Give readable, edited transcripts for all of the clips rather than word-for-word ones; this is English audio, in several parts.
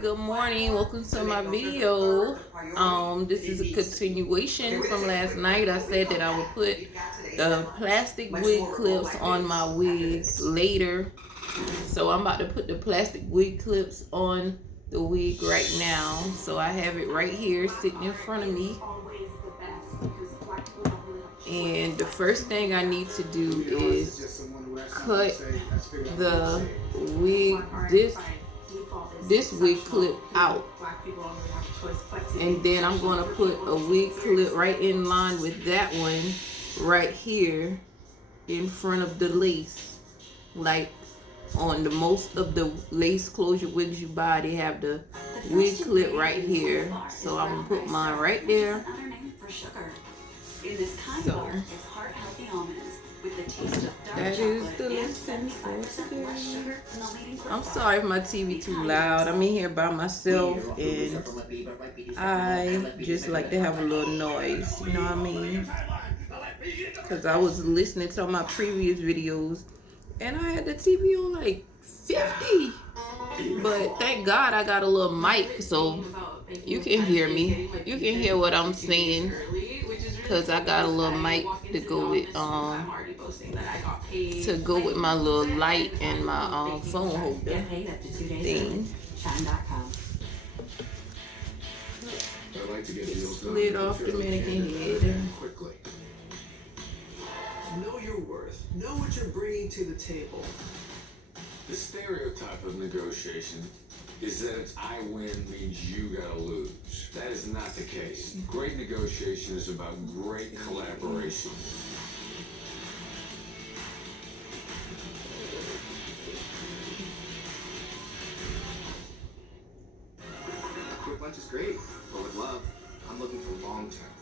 good morning. Welcome to my video. This is a continuation from last night. I said that I would put the plastic wig clips on my wig later. So I'm about to put the plastic wig clips on the wig right now. So I have it right here sitting in front of me. And the first thing I need to do is cut the wig, this wig clip out, and then I'm going to put a wig clip right in line with that one right here in front of the lace. Like on the most of the lace closure wigs you buy, they have the wig clip right here. So I'm going to put mine right there. In this kind of work, it's heart-healthy almonds with the taste of dark chocolate. I'm sorry if my TV too loud. I'm in here by myself and I just like to have a little noise, you know what I mean? Because I was listening to my previous videos and I had the TV on like 50. But thank God I got a little mic so you can hear me. You can hear what I'm saying. Because I got a little mic to go with my little light and my phone holder thing. Slid off the mannequin head. Know your worth. Know what you're bringing to the table. The stereotype of negotiation is that it's I win means you gotta lose. That is not the case. Great negotiation is about great collaboration. A quick lunch is great, but with love, I'm looking for long term.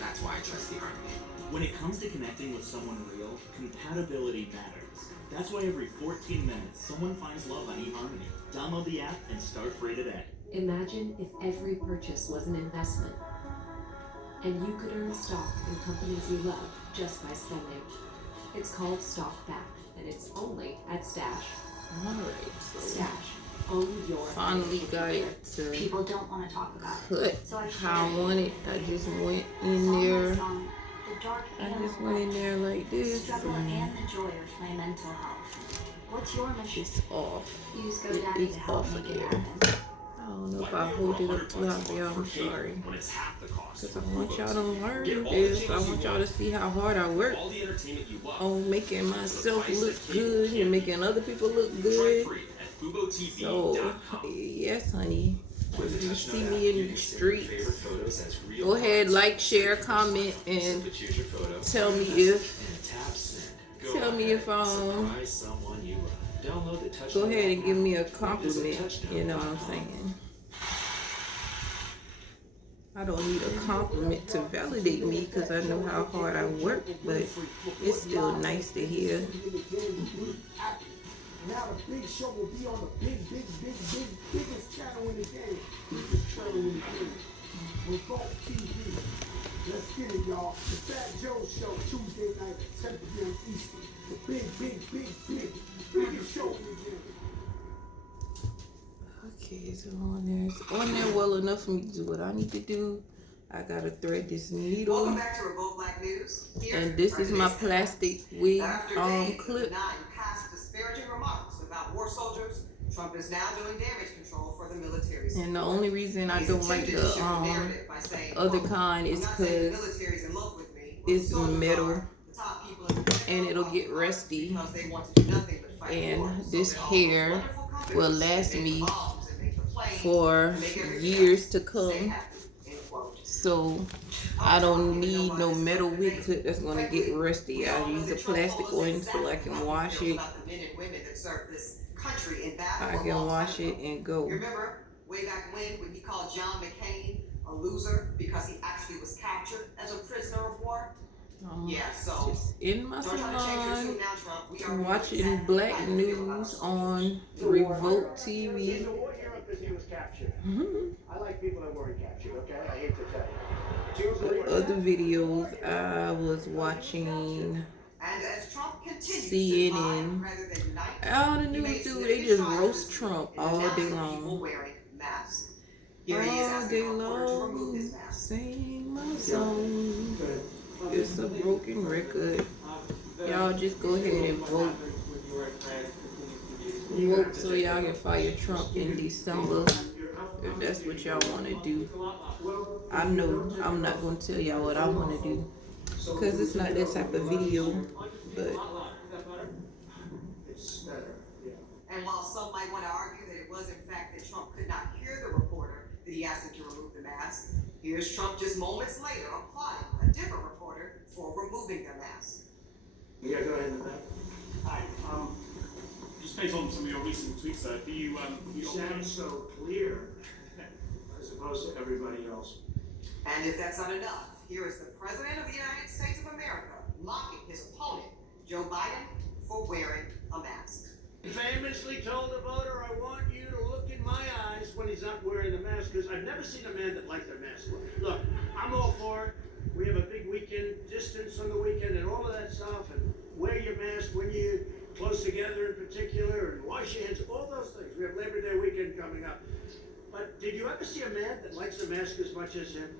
That's why I trust the Harmony. When it comes to connecting with someone real, compatibility matters. That's why every 14 minutes, someone finds love on eHarmony. Download the app and start free today. Imagine if every purchase was an investment, and you could earn stock in companies you love just by spending. It's called Stock Back, and it's only at Stash. Alright, so Stash. Own your finally got it to people don't want to talk about put it. So how I want it. I just went in there. Like this. And the joy of my mental health. What's your mission? It's off. Use It GoDaddy is to help off make it again. happen. I don't know if I hold it up too loud, y'all. I'm sorry. Because I want y'all to learn this. I want y'all to see how hard I work on making myself look good and making other people look good. So, yes, honey. If you see me in the streets, go ahead, like, share, comment, and tell me if go ahead and give me a compliment. You know what I'm saying? I don't need a compliment to validate me because I know how hard I work, but it's still nice to hear. Now the big show will be on the biggest channel in the game. Biggest channel in the game. Revolt TV. Let's get it, y'all. The Fat Joe Show, Tuesday night, 10 p.m. Eastern. The biggest show in the game. Okay, it's on there well enough for me to do what I need to do. I gotta thread this needle. Welcome back to Revolt Black News. And this is my plastic wig clip. Disparaging remarks about war soldiers, Trump is now doing damage control for the military. And the only reason I don't like the other kind is because it's metal and it'll get rusty. And this hair will last me for years to come. So I don't need no metal wig clip that's gonna get rusty. I use a plastic one so I can wash it. I can wash it and go. Remember way back when he called John McCain a loser because he actually was captured as a prisoner of war? Yeah, so just in my salon watching Black News on Revolt TV. I like people that weren't captured, okay? I hate to tell you. Other videos I was watching CNN. All the news do, they just roast Trump all day long. mask. Here he is All asking day the reporter to remove his long, mask. sing my song. It's a broken record. Y'all just go ahead and vote. Vote so y'all can fire Trump in December. If that's what y'all want to do. I know I'm not going to tell y'all what I want to do. Because it's not that type of video. But It's better, yeah. And while some might want to argue that it was in fact that Trump could not hear the reporter that he asked him to remove the mask, here's Trump just moments later applying a different reporter for removing their mask. Yeah, go ahead with that. Hi. Just based on some of your recent tweets, sir, do you You sound so clear as opposed to everybody else. And if that's not enough, here is the President of the United States of America mocking his opponent, Joe Biden, for wearing a mask. Famously told a voter, I want you to look in my eyes when he's not wearing the mask, because I've never seen a man that liked a mask. Look, I'm all for it. We have a big weekend, distance on the weekend and all of that stuff, and wear your mask when you're close together in particular, and wash your hands, all those things. We have Labor Day weekend coming up. But did you ever see a man that likes a mask as much as him?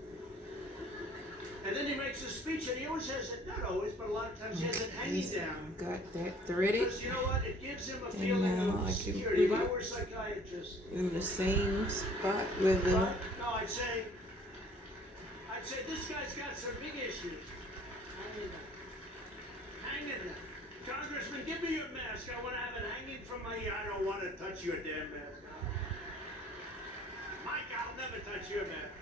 And then he makes a speech, and he always has it, not always, but a lot of times he has it hanging down. got that threaded. Because you know what? It gives him a And feeling now I of can security. If put I it were a psychiatrist, in the same spot where the no, I'd say this guy's got some big issues. Hang in there. Congressman, give me your mask. I want to have it hanging from my ear. I don't want to touch your damn mask. Mike, I'll never touch your mask.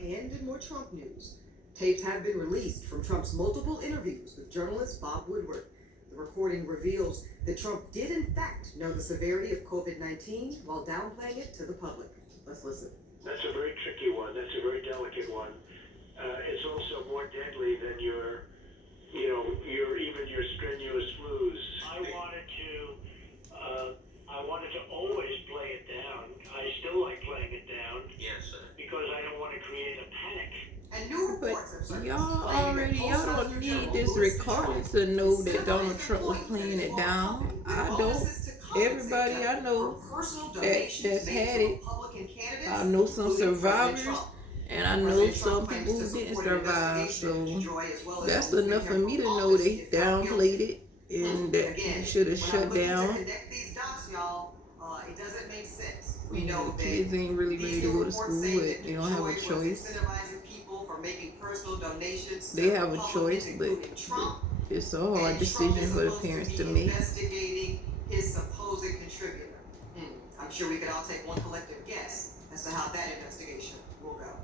And in more Trump news, tapes have been released from Trump's multiple interviews with journalist Bob Woodward. The recording reveals that Trump did in fact know the severity of COVID-19 while downplaying it to the public. Let's listen. That's a very tricky one. That's a very delicate one. It's also more deadly than your strenuous flus. I wanted to always play it down. I still like playing it down. Yes, sir. Because I don't want to create a panic. And new But reports have surfaced y'all don't need this recording to know that Donald Trump was playing it down. I don't. Everybody I know that's had it, I know some survivors, and I know some people who didn't survive. So that's enough for me to know they downplayed it and that he should have shut down. It doesn't make sense. We know that Kids ain't really ready to go to school, but they don't have a choice. They have a choice, but it's a hard decision for the parents to make. Investigating his supposed contributor. I'm sure we could all take one collective guess as to how that investigation will go.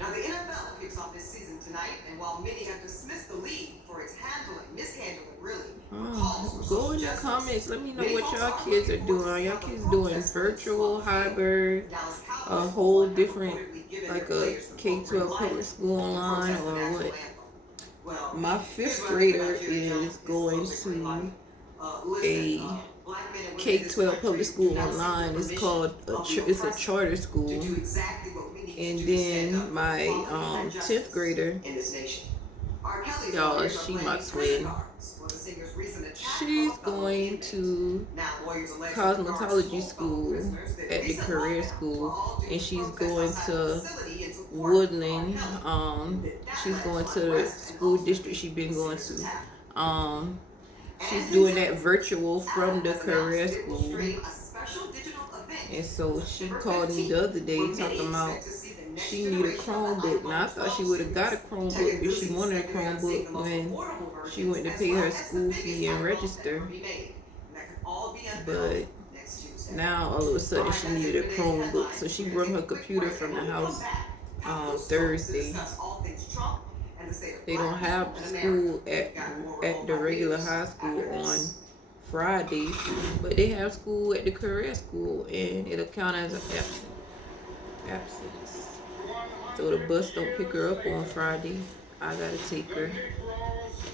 Now the NFL kicks off this season tonight, and while many have dismissed the league for its mishandling really, Go in the comments. Let me know what y'all kids are doing. Y'all kids doing virtual, hybrid, a whole different, like a K-12 public school online, or what? My 5th grader is going to a K-12 public school online. It's called it's a charter school. And then my 10th grader, y'all, she my twin. She's going to cosmetology school at the career school, and she's going to Woodland. She's going to the school district she's been going to. She's doing that virtual from the career school. And so she called me the other day talking about she need a Chromebook. Now I thought she would have got a Chromebook if she wanted a Chromebook when she went to pay her school fee and register. But now all of a sudden she needed a Chromebook. So she brought her computer from the house Thursday. They don't have school at the regular high school on Fridays, but they have school at the career school, and it'll count as an absence. So the bus don't pick her up on Friday. I gotta take her.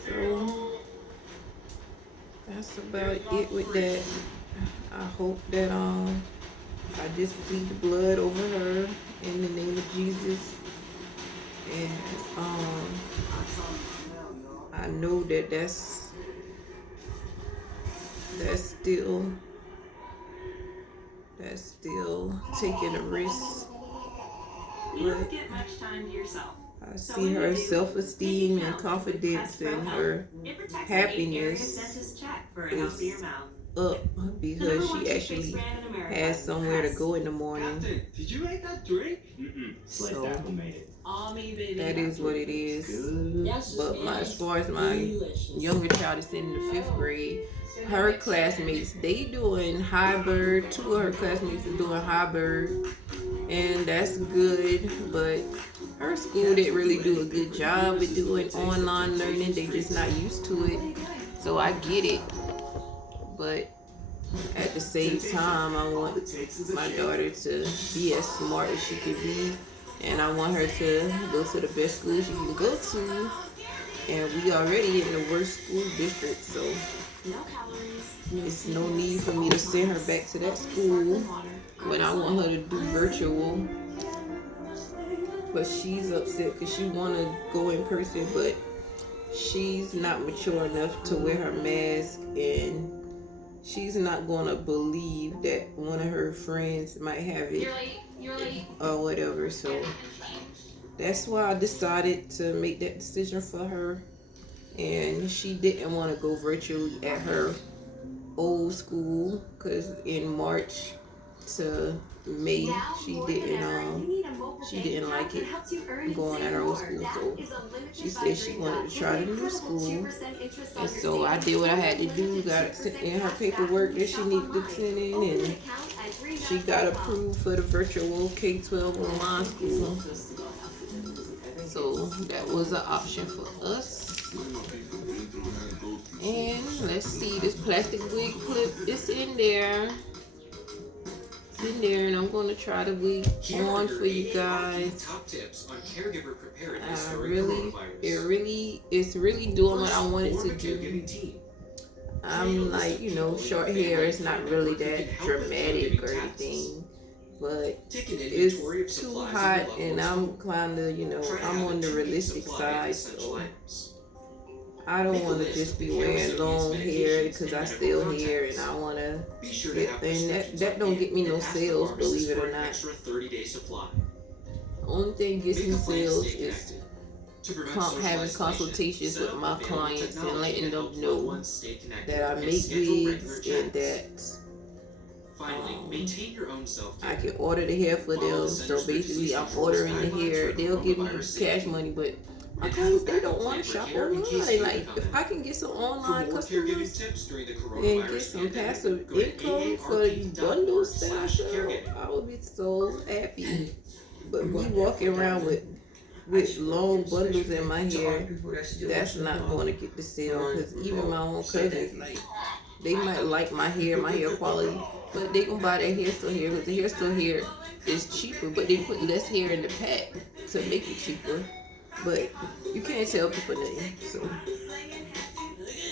So that's about it with that. I hope that I just plead the blood over her in the name of Jesus. And I know that that's That's still taking a risk. You don't get much time to yourself. I see her self-esteem and confidence and her happiness is up because she actually has somewhere to go in the morning. Captain, did you make that drink? So that is what it is. But as far as my younger child is in the 5th grade, her classmates, they doing hybrid. 2 of her classmates is doing hybrid, and that's good. But her school didn't really do a good job with doing online learning. They just not used to it. So I get it. But at the same time, I want my daughter to be as smart as she can be. And I want her to go to the best school she can go to. And we already in the worst school district, so there's no need for me to send her back to that school when I want her to do virtual. But she's upset because she want to go in person, but she's not mature enough to wear her mask, and she's not going to believe that one of her friends might have it or whatever. So that's why I decided to make that decision for her. And she didn't want to go virtually at her old school because in March to May she didn't like it going at her old school. So she said she wanted to try the new school, and so I did what I had to do. Got in her paperwork that she needed to send in, and she got approved for the virtual K-12 online school. So that was an option for us. And let's see, this plastic wig clip is in there. It's in there, and I'm going to try the wig on for you guys. Top tips on caregiver preparedness during coronavirus. It's really doing what I wanted to do. I'm like, short hair is not really that dramatic or anything. But it's too hot, and I'm kind of, I'm on the realistic side, so I don't want to just be wearing long hair because I still hair, and I want to and that don't get me no sales, believe it or not. Only thing gets me sales is having consultations with my clients and letting them know that I make wigs and that maintain your own self-care. I can order the hair for them. So basically, I'm ordering the hair. They'll give me cash money, but my clients, they don't want to shop online. Like, if I can get some online customers and get some passive income for the bundles that I sell, I would be so happy. But me walking around with long bundles in my hair, that's not going to get the sale. Because even my own cousins, like, they might like my hair quality, but they gonna buy that hair still hair because the hair still hair is cheaper, but they put less hair in the pack to make it cheaper. But you can't tell people nothing, so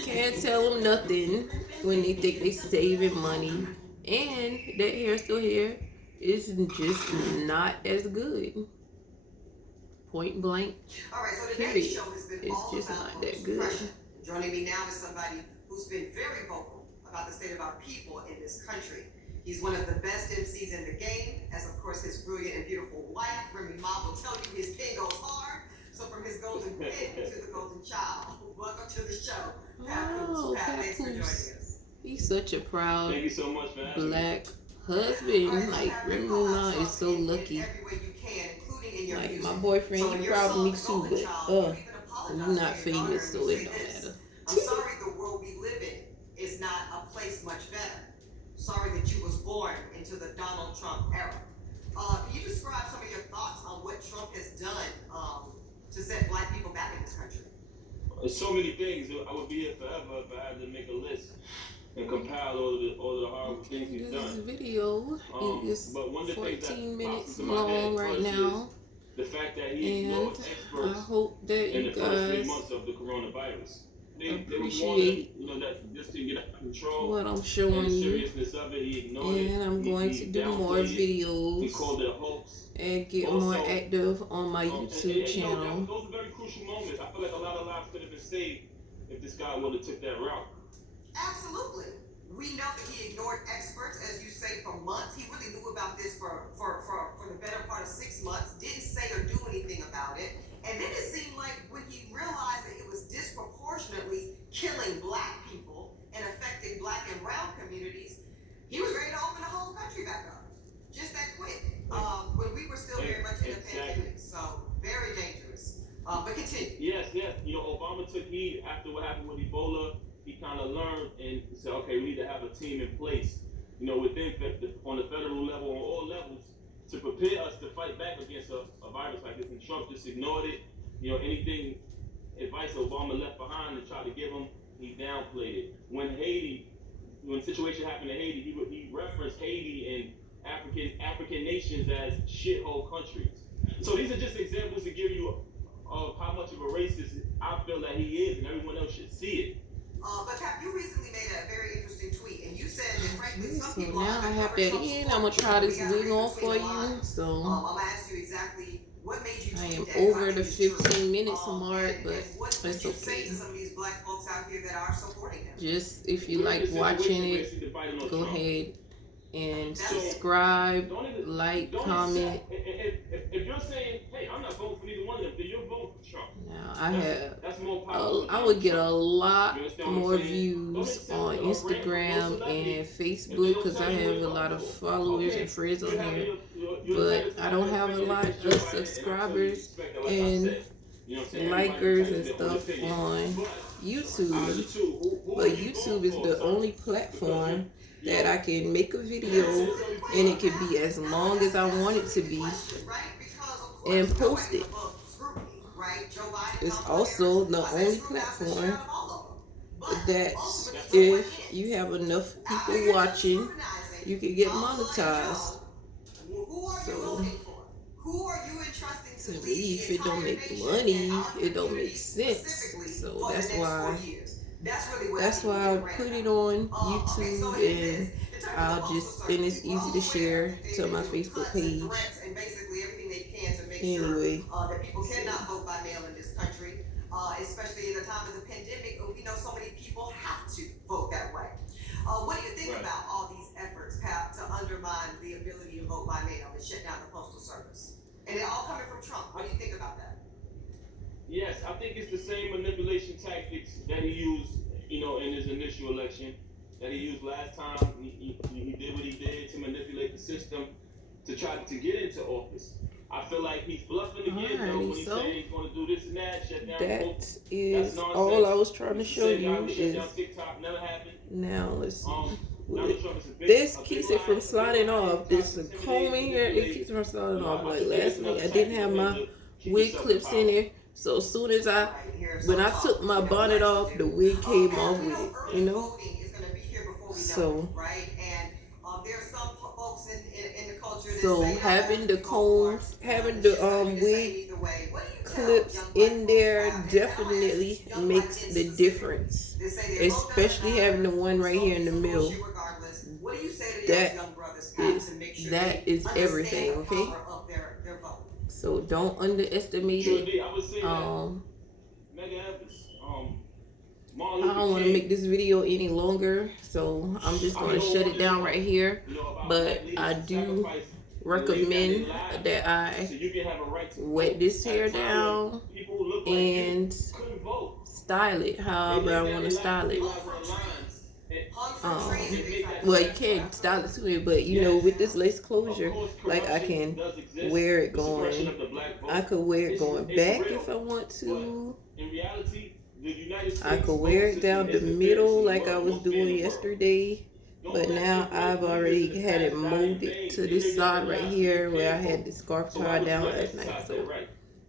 can't tell them nothing when they think they saving money, and that hair still hair is just not as good. Point blank. All right, so period. today's show has been It's all just about not that good. expression. Joining me now is somebody who's been very vocal about the state of our people in this country. He's one of the best MCs in the game, as of course his brilliant and beautiful wife, Remy Ma, will tell you his pen goes hard. So from his golden pen to the golden child, welcome to the show, Pat Coops. Pat, thanks for joining us. He's such a proud Thank you so much, man. black husband. Like, Remy Ma is so lucky. Everywhere you can, including in your Like, music. my boyfriend, So he's in your proud of song, me The too, Golden but Child, you even apologize I'm not to your daughter famous, and so you it say don't this: matter. I'm sorry the world we live in is not a place much better. Sorry that you was born into the Donald Trump era. Can you describe some of your thoughts on what Trump has done to set black people back in this country? There's so many things. I would be here forever if I had to make a list and compile all the horrible things he's This done. video is But one of the things 14 that minutes pops into my long head right first now, is the fact that he ignored and experts I hope that in you the first 3 guys months of the coronavirus. They were appreciate warned, that this thing get out of control. what I'm And showing the you, seriousness of it, he ignored it. and I'm going to do more downplayed it. He videos called it a hoax. and get Also, more active on my and YouTube channel. those are very crucial moments. I feel like a lot of lives could have been saved if this guy would have took that route. Absolutely. We know that he ignored experts, as you say, for months. He really knew about this for the better part of 6 months, didn't say or do anything about it. And then it seemed like when he realized that it was disproportionately killing black people and affecting black and brown communities, he was ready to open the whole country back up. Just that quick. When we were still very much in a pandemic. So, very dangerous. But continue. Yes. You know, Obama took heed after what happened with Ebola. He kind of learned and said, okay, we need to have a team in place, you know, on the federal level, on all levels, to prepare us to fight back against a virus like this. And Trump just ignored it. You know, anything advice Obama left behind and tried to give him, he downplayed it. When the situation happened in Haiti, he referenced Haiti and African nations as shithole countries. So these are just examples to give you of how much of a racist I feel that he is, and everyone else should see it. But Cap, you recently made a very interesting tweet, and you said that frankly, some So people now I have that in. I'm gonna try this wig on for you. So I'm gonna ask you exactly what made you I tweet am that. over the 15 minutes mark, but what it's you say okay. to some of these black folks out here that are supporting him? Just if you like watching it, go ahead and subscribe, like, comment. If you're saying, hey, I'm not voting for neither one of them, then you're voting for Trump. Now I would get a lot more views on Instagram and Facebook because I have a lot of followers and friends on here, but I don't have a lot of subscribers and likers and stuff on YouTube. But YouTube is the only platform that I can make a video and it can be as long as I want it to be and post it. It's also the only platform that if you have enough people watching, you can get monetized. So to me, if it don't make money, it don't make sense. So that's why I put it on YouTube, and and it's easy to share to my Facebook page. Anyway, that people cannot vote by mail in this country, especially in the time of the pandemic. We know so many people have to vote that way. What do you think about all these efforts, Pat, to undermine the ability to vote by mail and shut down the Postal Service? And they're all coming from Trump. What do you think about that? Yes, I think it's the same manipulation tactics that he used, you know, in his initial election, that he used last time. He did what he did to manipulate the system to try to get into office. I feel like he's bluffing again, though, when he's saying he's going to do this and that, shut down. That is all I was trying to show you. Is TikTok, never happened. Now let's see. This keeps it from sliding off. This comb in here, it keeps it from sliding off. Like last night, I didn't have my wig clips in there, so as soon as when I took my bonnet off, the wig came off with it. You know. So. So having the combs, having the wig clips in there definitely makes the difference. Especially having the one right here in the middle. That is everything, okay? So don't underestimate it. I don't want to make this video any longer, so I'm just going to shut it down right here. But I do recommend that I wet this hair down and style it however I want to style it. Well, you can style it to it, but you know, with this lace closure, like I can wear it going, I could wear it going back if I want to. I could wear it down the middle like I was doing yesterday, but now I've already had it molded to this side right here where I had the scarf tied down last night, so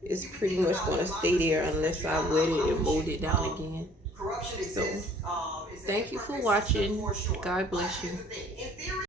it's pretty much going to stay there unless I wet it and mold it down again. So thank you for watching. God bless you.